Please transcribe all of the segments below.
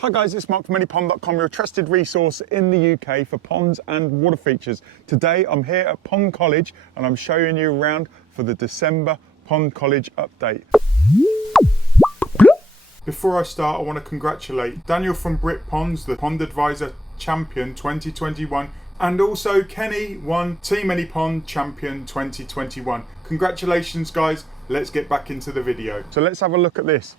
Hi guys, it's Mark from POND.college, your trusted resource in the UK for ponds and water features. Today I'm here at POND.college and I'm showing you around for the December POND.college update. Before I start, I want to congratulate Daniel from Brit Ponds, the Pond Advisor Champion 2021, and also Kenny won Team Any Pond Champion 2021. Congratulations guys, let's get back into the video. So let's have a look at this.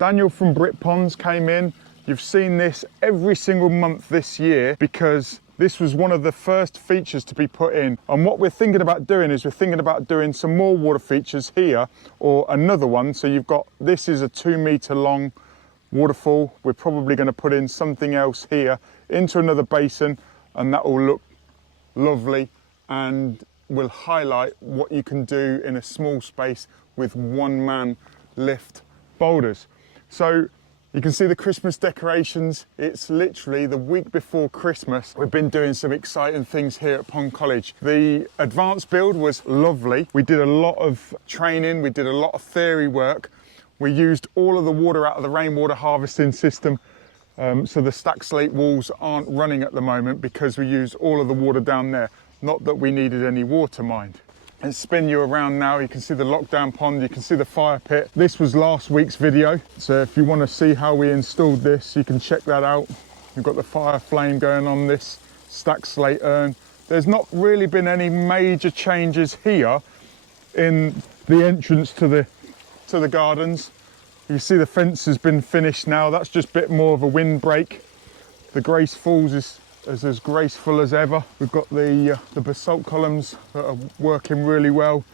Daniel from Brit Ponds came in. You've seen this every single month this year because this was one of the first features to be put in. And what we're thinking about doing is we're thinking about doing some more water features here or another one. So you've got, this is a 2 meter long waterfall. We're probably going to put in something else here into another basin, and that will look lovely and will highlight what you can do in a small space with one man lift boulders. So you can see the Christmas decorations. It's literally the week before Christmas. We've been doing some exciting things here at POND.college. The advanced build was lovely. We did a lot of training. We did a lot of theory work. We used all of the water out of the rainwater harvesting system. So the stack slate walls aren't running at the moment because we used all of the water down there. Not that we needed any water mined. And spin you around now, you can see the lockdown pond, you can see the fire pit. This was last week's video, so if you want to see how we installed this, you can check that out. We've got the fire flame going on this stack slate urn. There's not really been any major changes here in the entrance to the gardens. You see the fence has been finished now. That's just a bit more of a windbreak. The Grace Falls is as graceful as ever. We've got the basalt columns that are working really well.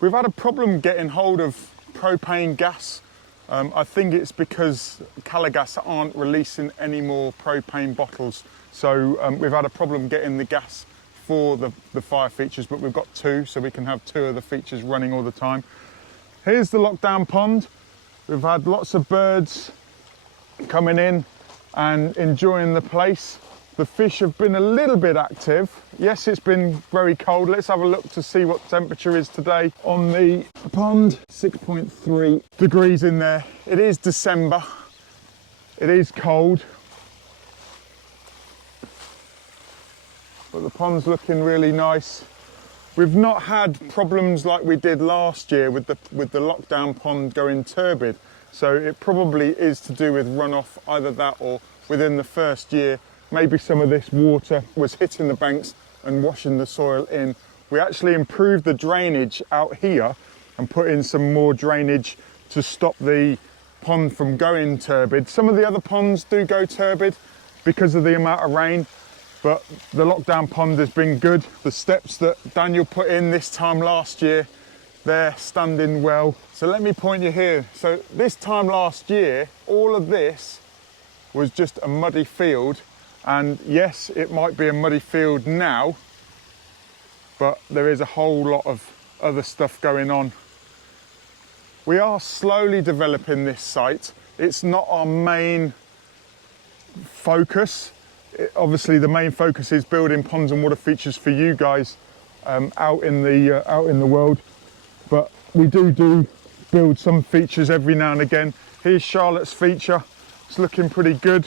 We've had a problem getting hold of propane gas. I think it's because Calagas aren't releasing any more propane bottles. So we've had a problem getting the gas for the fire features, but we've got two, so we can have two of the features running all the time. Here's the lockdown pond. We've had lots of birds coming in and enjoying the place. The fish have been a little bit active. Yes, it's been very cold. Let's have a look to see what temperature is today on the pond. 6.3 degrees in there. It is December. It is cold. But the pond's looking really nice. We've not had problems like we did last year with the lockdown pond going turbid. So it probably is to do with runoff, either that or within the first year, maybe some of this water was hitting the banks and washing the soil in. We actually improved the drainage out here and put in some more drainage to stop the pond from going turbid. Some of the other ponds do go turbid because of the amount of rain, but the lockdown pond has been good. The steps that Daniel put in this time last year, they're standing well. So let me point you here. So this time last year, all of this was just a muddy field. And yes, it might be a muddy field now, but there is a whole lot of other stuff going on. We are slowly developing this site. It's not our main focus. Obviously, the main focus is building ponds and water features for you guys out in the world. But we do build some features every now and again. Here's Charlotte's feature. It's looking pretty good.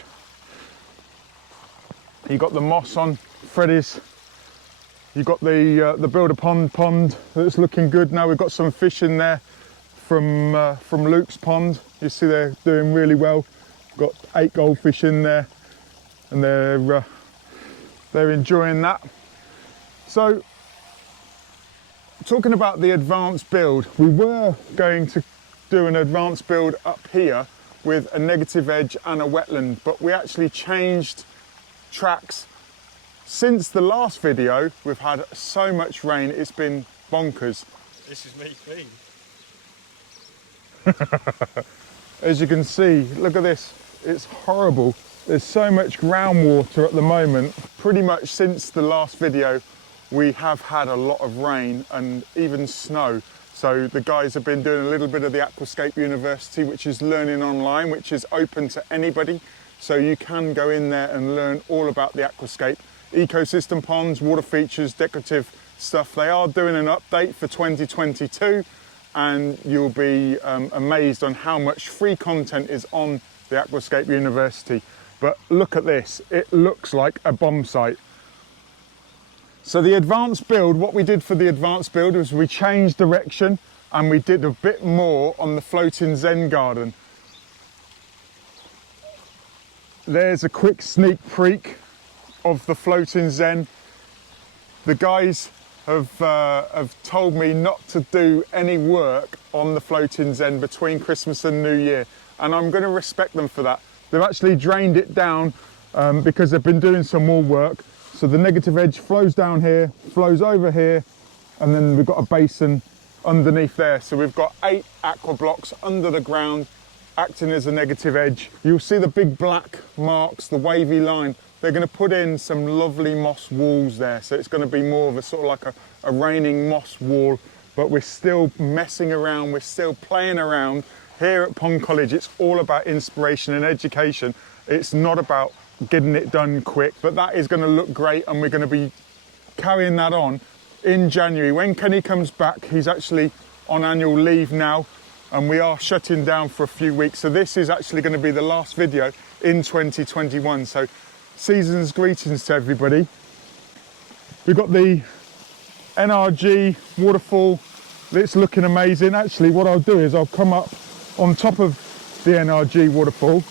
You got the moss on Freddy's. You got the Builder pond that's looking good now. We've got some fish in there from Luke's pond. You see they're doing really well. Got 8 goldfish in there, and they're enjoying that. So, talking about the advanced build, we were going to do an advanced build up here with a negative edge and a wetland, but we actually changed tracks. Since the last video, we've had so much rain, it's been bonkers. This is me clean. As you can see, look at this, it's horrible. There's so much groundwater at the moment. Pretty much since the last video, we have had a lot of rain and even snow. So the guys have been doing a little bit of the Aquascape University, which is learning online, which is open to anybody. So you can go in there and learn all about the aquascape, ecosystem ponds, water features, decorative stuff. They are doing an update for 2022 and you'll be amazed on how much free content is on the Aquascape University. but look at this, it looks like a bomb site. So the advanced build, what we did for the advanced build was we changed direction and we did a bit more on the floating Zen garden. There's a quick sneak peek of the floating Zen. The guys have told me not to do any work on the floating Zen between Christmas and New Year, and I'm going to respect them for that. They've actually drained it down because they've been doing some more work. So the negative edge flows down here, flows over here, and then we've got a basin underneath there. So we've got 8 aqua blocks under the ground acting as a negative edge. You'll see the big black marks, the wavy line. They're going to put in some lovely moss walls there. So it's going to be more of a sort of like a raining moss wall, but we're still messing around, we're still playing around. Here at POND.college, it's all about inspiration and education. It's not about getting it done quick, but that is going to look great, and we're going to be carrying that on in January. When Kenny comes back, he's actually on annual leave now, and we are shutting down for a few weeks. So this is actually going to be the last video in 2021. So season's greetings to everybody. We've got the NRG waterfall. It's looking amazing. Actually, what I'll do is I'll come up on top of the NRG waterfall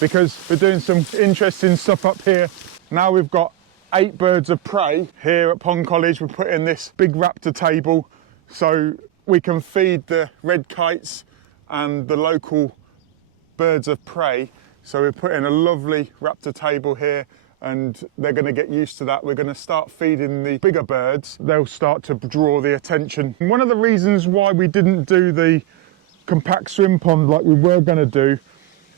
because we're doing some interesting stuff up here. Now we've got 8 birds of prey here at POND.college. We're putting this big raptor table so we can feed the red kites and the local birds of prey. So we're putting a lovely raptor table here, and they're going to get used to that. We're going to start feeding the bigger birds. They'll start to draw the attention. One of the reasons why we didn't do the compact swim pond like we were going to do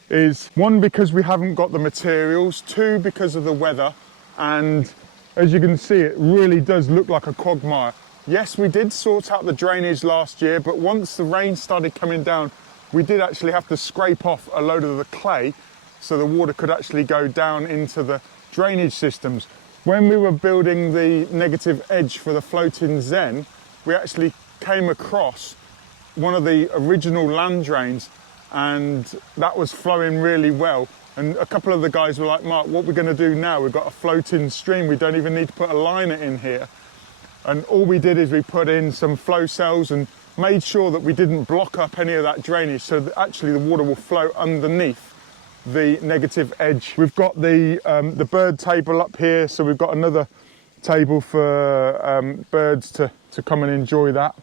is 1, because we haven't got the materials, 2, because of the weather, and as you can see, it really does look like a quagmire. Yes, we did sort out the drainage last year, but once the rain started coming down, we did actually have to scrape off a load of the clay so the water could actually go down into the drainage systems. When we were building the negative edge for the floating Zen, we actually came across one of the original land drains, and that was flowing really well. And a couple of the guys were like, Mark, what we're going to do now? We've got a floating stream. We don't even need to put a liner in here. And all we did is we put in some flow cells and made sure that we didn't block up any of that drainage, so that actually the water will flow underneath the negative edge. We've got the bird table up here, so we've got another table for birds to come and enjoy that.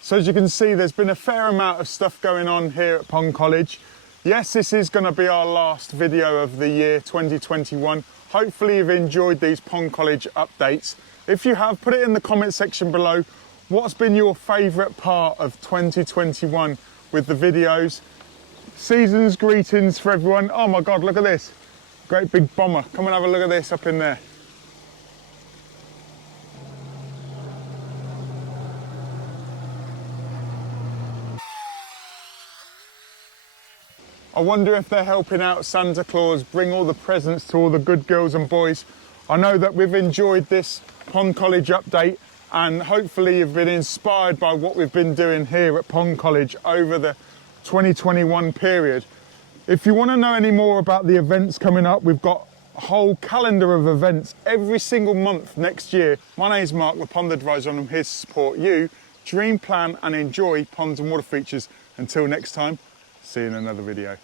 So as you can see, there's been a fair amount of stuff going on here at POND.college. Yes, this is going to be our last video of the year 2021. Hopefully you've enjoyed these POND.college updates. If you have, put it in the comment section below. What's been your favourite part of 2021 with the videos? Season's greetings for everyone. Oh my God, look at this. Great big bomber. Come and have a look at this up in there. I wonder if they're helping out Santa Claus bring all the presents to all the good girls and boys. I know that we've enjoyed this POND.college update, and hopefully you've been inspired by what we've been doing here at POND.college over the 2021 period. If you want to know any more about the events coming up, we've got a whole calendar of events every single month next year. My name's Mark, the Pond Advisor, and I'm here to support you. Dream, plan and enjoy ponds and water features. Until next time, see you in another video.